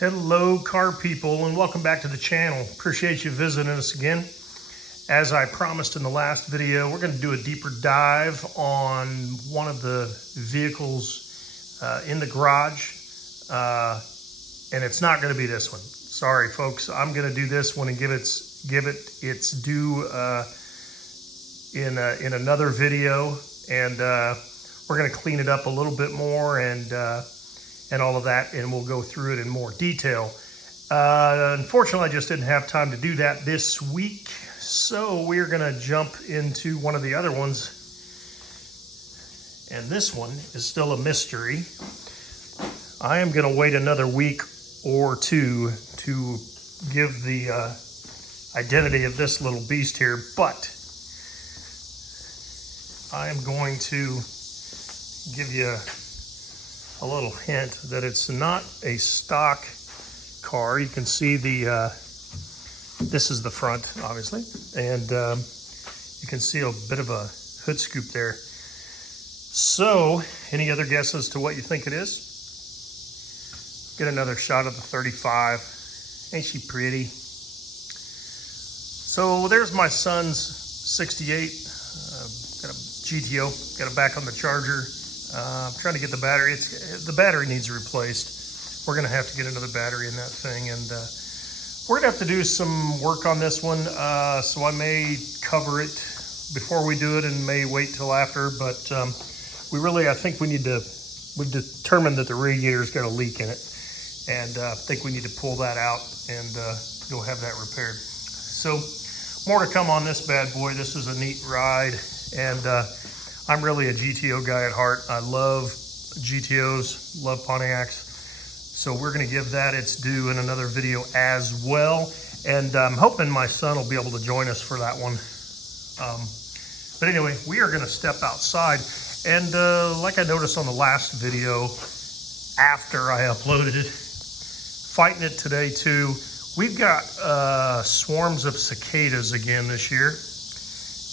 Hello car people and welcome back to the channel. Appreciate you visiting us again. As I promised in the last video, we're going to do a deeper dive on one of the vehicles in the garage. And it's not going to be this one. Sorry folks, I'm going to do this one and give it its due in another video. And we're going to clean it up a little bit more and all of that, and we'll go through it in more detail. Unfortunately, I just didn't have time to do that this week, so we're gonna jump into one of the other ones, and this one is still a mystery. I am gonna wait another week or two to give the identity of this little beast here, but I am going to give you a little hint that it's not a stock car. You can see the this is the front, obviously, and you can see a bit of a hood scoop there. So any other guesses to what you think it is? Get another shot of the 35. Ain't she pretty? So there's my son's 68. Got a GTO, got it back on the charger. I'm trying to get the battery. The battery needs replaced. We're gonna have to get another battery in that thing, and we're gonna have to do some work on this one. So I may cover it before we do it, and may wait till after. But I think we've determined that the radiator's got a leak in it, and I think we need to pull that out and go have that repaired. So more to come on this bad boy. This is a neat ride, and I'm really a GTO guy at heart. I love GTOs, love Pontiacs. So we're gonna give that its due in another video as well. And I'm hoping my son will be able to join us for that one. But anyway, we are gonna step outside. And like I noticed on the last video, after I uploaded it, fighting it today too, we've got swarms of cicadas again this year.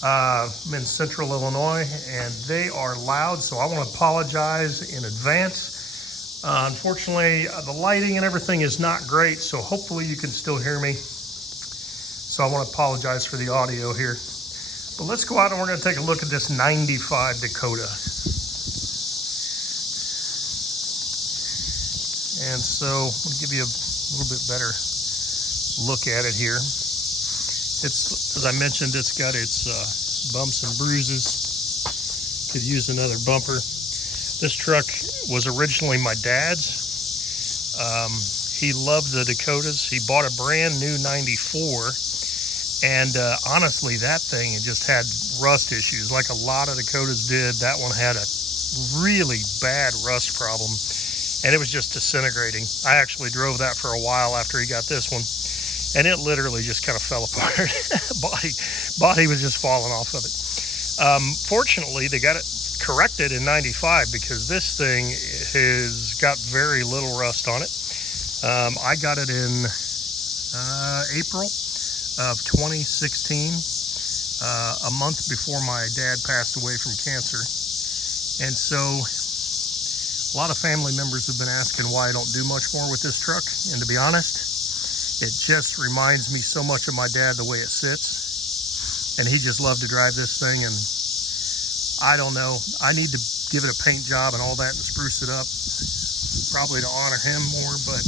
I'm in central Illinois, and they are loud, so I want to apologize in advance. Unfortunately, the lighting and everything is not great, so hopefully you can still hear me. So I want to apologize for the audio here. But let's go out and we're going to take a look at this 95 Dakota. And so I'll give you a little bit better look at it here. It's, as I mentioned, it's got its bumps and bruises. Could use another bumper. This truck was originally my dad's. He loved the Dakotas. He bought a brand new 94. And honestly, that thing just had rust issues like a lot of Dakotas did. That one had a really bad rust problem, and it was just disintegrating. I actually drove that for a while after he got this one. And it literally just kind of fell apart. Body was just falling off of it. Fortunately, they got it corrected in 95 because this thing has got very little rust on it. I got it in April of 2016, a month before my dad passed away from cancer. And so a lot of family members have been asking why I don't do much more with this truck. And to be honest, it just reminds me so much of my dad, the way it sits. And he just loved to drive this thing, and I don't know. I need to give it a paint job and all that and spruce it up, probably to honor him more, but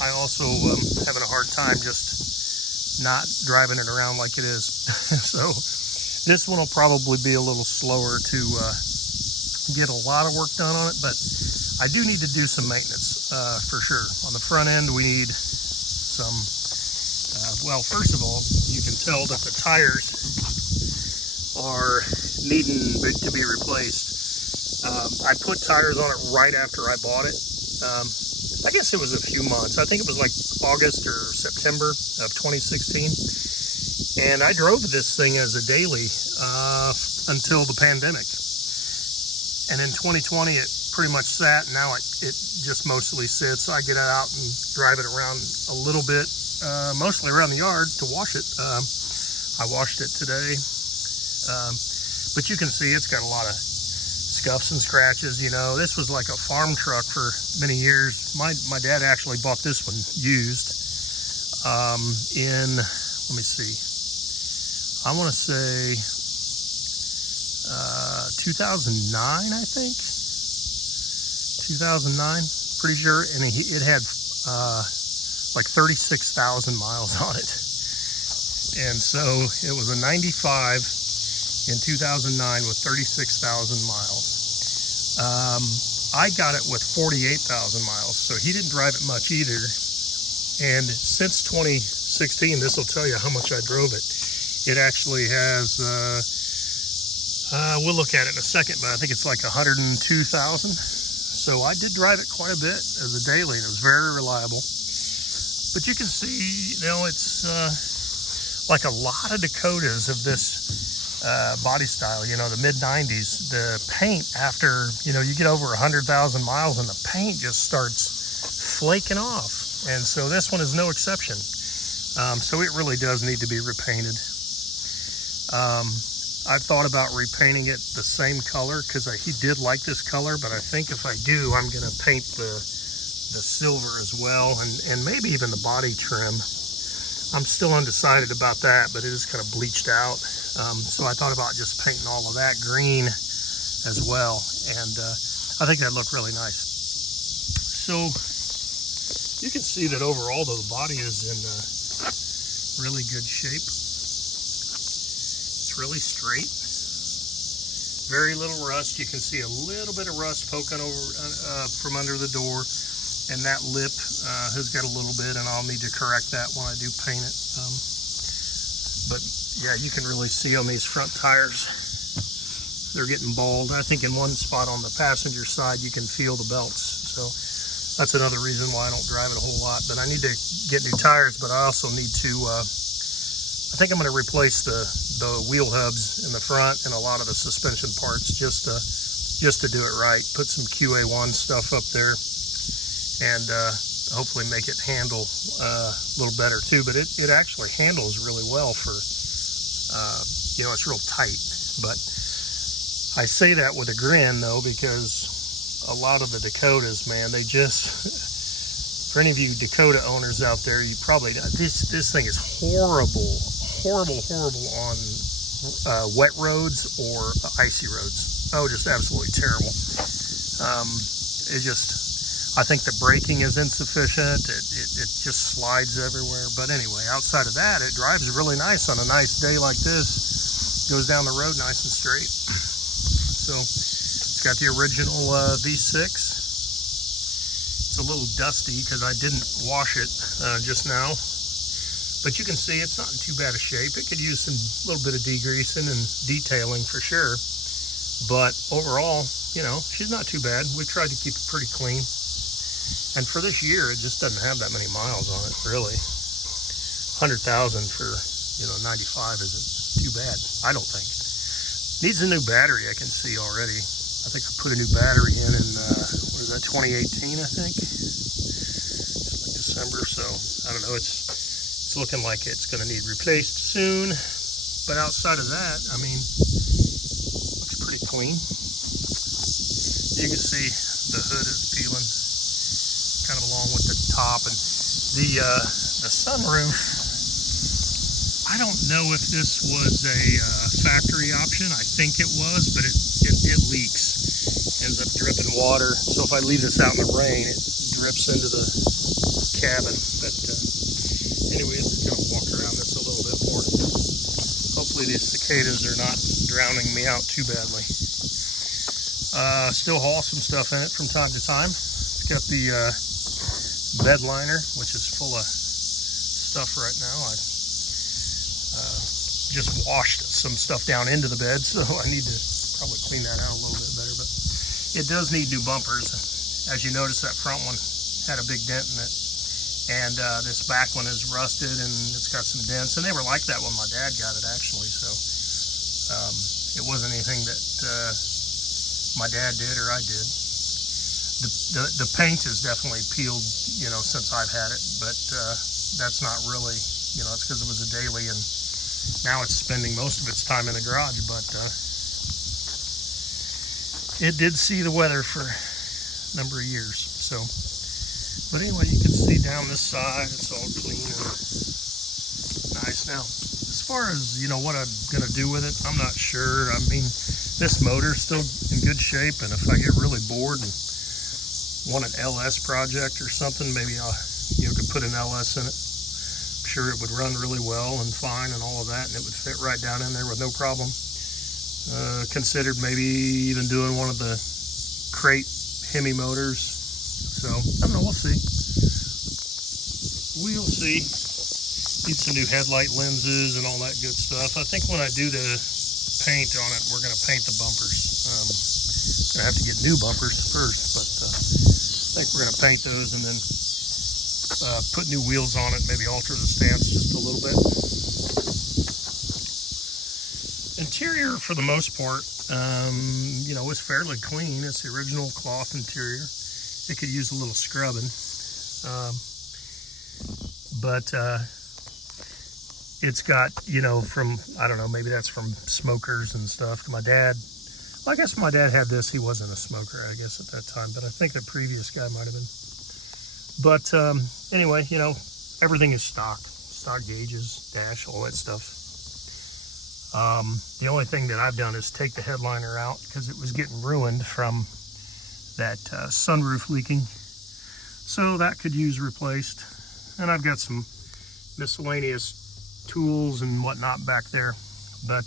I also having a hard time just not driving it around like it is. So this one will probably be a little slower to get a lot of work done on it, but I do need to do some maintenance for sure. On the front end, we need some, well, first of all, you can tell that the tires are needing to be replaced. I put tires on it right after I bought it. I guess it was a few months. I think it was like August or September of 2016. And I drove this thing as a daily until the pandemic. And in 2020, it pretty much sat. Now it just mostly sits. I get it out and drive it around a little bit, mostly around the yard to wash it. I washed it today, but you can see it's got a lot of scuffs and scratches. You know, this was like a farm truck for many years. My dad actually bought this one used in, let me see, I want to say 2009, I think. 2009, pretty sure. And it had like 36,000 miles on it. And so it was a 95 in 2009 with 36,000 miles. I got it with 48,000 miles, so he didn't drive it much either. And since 2016, this will tell you how much I drove it. It actually has, we'll look at it in a second, but I think it's like 102,000. So I did drive it quite a bit as a daily, and it was very reliable. But you can see, you know, it's like a lot of Dakotas of this body style, you know, the mid-90s, the paint after, you know, you get over 100,000 miles and the paint just starts flaking off. And so this one is no exception. So it really does need to be repainted. I've thought about repainting it the same color because he did like this color, but I think if I do, I'm going to paint the silver as well, and maybe even the body trim. I'm still undecided about that, but it is kind of bleached out. So I thought about just painting all of that green as well, and I think that'd look really nice. So you can see that overall, though, the body is in really good shape. It's really straight. Very little rust. You can see a little bit of rust poking over from under the door. And that lip has got a little bit, and I'll need to correct that when I do paint it. But yeah, you can really see on these front tires, they're getting bald. I think in one spot on the passenger side, you can feel the belts. So that's another reason why I don't drive it a whole lot. But I need to get new tires, but I also need to, I think I'm going to replace the wheel hubs in the front and a lot of the suspension parts just to do it right. Put some QA1 stuff up there. And hopefully make it handle a little better too. But it actually handles really well for, you know, it's real tight. But I say that with a grin though, because a lot of the Dakotas, man, they just, for any of you Dakota owners out there, you probably, this thing is horrible on wet roads or icy roads. Oh, just absolutely terrible. I think the braking is insufficient. It just slides everywhere. But anyway, outside of that, it drives really nice on a nice day like this. Goes down the road nice and straight. So it's got the original V6. It's a little dusty because I didn't wash it just now. But you can see it's not in too bad a shape. It could use some little bit of degreasing and detailing for sure. But overall, you know, she's not too bad. We've tried to keep it pretty clean. And for this year, it just doesn't have that many miles on it, really. 100,000 for, you know, 95 isn't too bad, I don't think. Needs a new battery, I can see already. I think I put a new battery in what is that, 2018, I think? Like December, so I don't know. It's looking like it's going to need replaced soon. But outside of that, I mean, looks pretty clean. You can see the hood is peeling kind of along with the top, and the sunroof, I don't know if this was a factory option. I think it was, but it leaks, ends up dripping water. So if I leave this out in the rain, it drips into the cabin. But anyways, we're gonna walk around this a little bit more. Hopefully these cicadas are not drowning me out too badly. Still haul some stuff in it from time to time. It's got the bed liner, which is full of stuff right now. I just washed some stuff down into the bed, so I need to probably clean that out a little bit better. But it does need new bumpers. As you notice, that front one had a big dent in it, and this back one is rusted and it's got some dents, and they were like that when my dad got it actually. So it wasn't anything that my dad did or I did. The paint is definitely peeled, you know, since I've had it, but that's not really, you know, it's because it was a daily, and now it's spending most of its time in the garage. But it did see the weather for a number of years. So, but anyway, you can see down this side, it's all clean and nice. Now, as far as, you know, what I'm going to do with it, I'm not sure. I mean, this motor's still in good shape, and if I get really bored and want an LS project or something, maybe I could put an LS in it. I'm sure it would run really well and fine and all of that, and it would fit right down in there with no problem. Considered maybe even doing one of the crate Hemi motors. So, I don't know, we'll see. We'll see. Need some new headlight lenses and all that good stuff. I think when I do the paint on it, we're going to paint the bumpers. Going to have to get new bumpers first, but I think we're going to paint those and then put new wheels on it, maybe alter the stance just a little bit. Interior, for the most part, you know, is fairly clean. It's the original cloth interior. It could use a little scrubbing. But it's got, you know, from, I don't know, maybe that's from smokers and stuff. My dad, well, I guess my dad had this. He wasn't a smoker, I guess, at that time, but I think the previous guy might have been. But anyway, you know, everything is stock gauges, dash, all that stuff. The only thing that I've done is take the headliner out because it was getting ruined from that sunroof leaking. So that could use replaced. And I've got some miscellaneous tools and whatnot back there. But,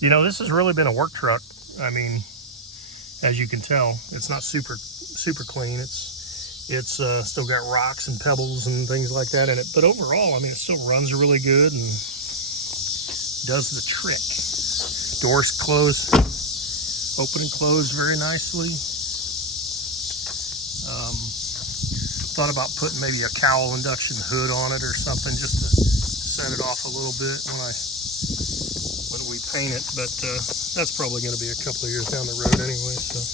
you know, this has really been a work truck. I mean, as you can tell, it's not super clean. It's still got rocks and pebbles and things like that in it. But overall, I mean, it still runs really good and does the trick. Doors close, open and close very nicely. Thought about putting maybe a cowl induction hood on it or something just to set it off a little bit when we paint it, but that's probably going to be a couple of years down the road anyway. So,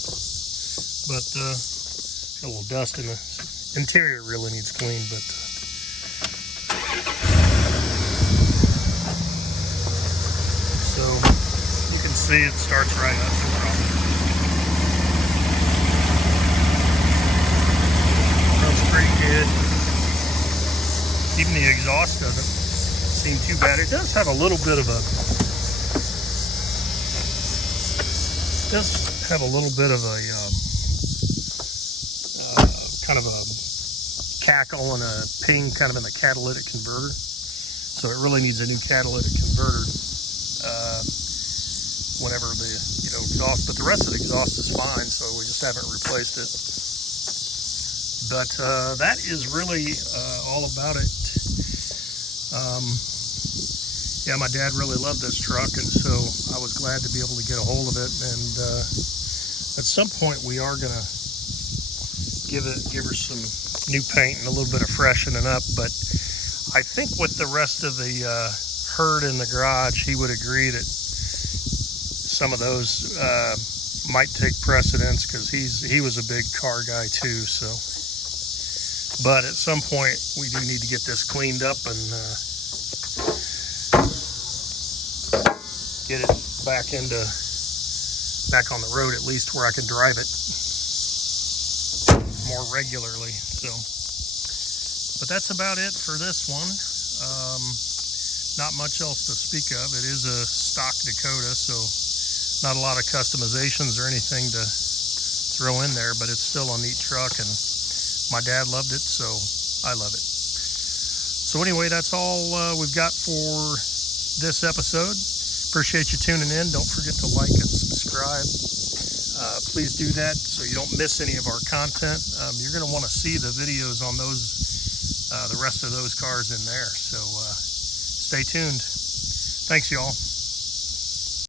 but got a little dust in the interior. Really needs clean, but so you can see it starts right up. No problem. Smells pretty good. Even the exhaust doesn't seem too bad. It does have a little bit of a kind of a cackle and a ping kind of in the catalytic converter. So it really needs a new catalytic converter whenever the exhaust. But the rest of the exhaust is fine, so we just haven't replaced it. But that is really all about it. Yeah, my dad really loved this truck, and so I was glad to be able to get a hold of it. And at some point, we are gonna give her some new paint and a little bit of freshening up. But I think with the rest of the herd in the garage, he would agree that some of those might take precedence because he was a big car guy too. So. But at some point, we do need to get this cleaned up and get it back on the road, at least where I can drive it more regularly. So, but that's about it for this one. Not much else to speak of. It is a stock Dakota, so not a lot of customizations or anything to throw in there, but it's still a neat truck, and my dad loved it, so I love it. So anyway, that's all we've got for this episode. Appreciate you tuning in. Don't forget to like and subscribe. Please do that so you don't miss any of our content. You're going to want to see the videos on those, the rest of those cars in there. So stay tuned. Thanks, y'all.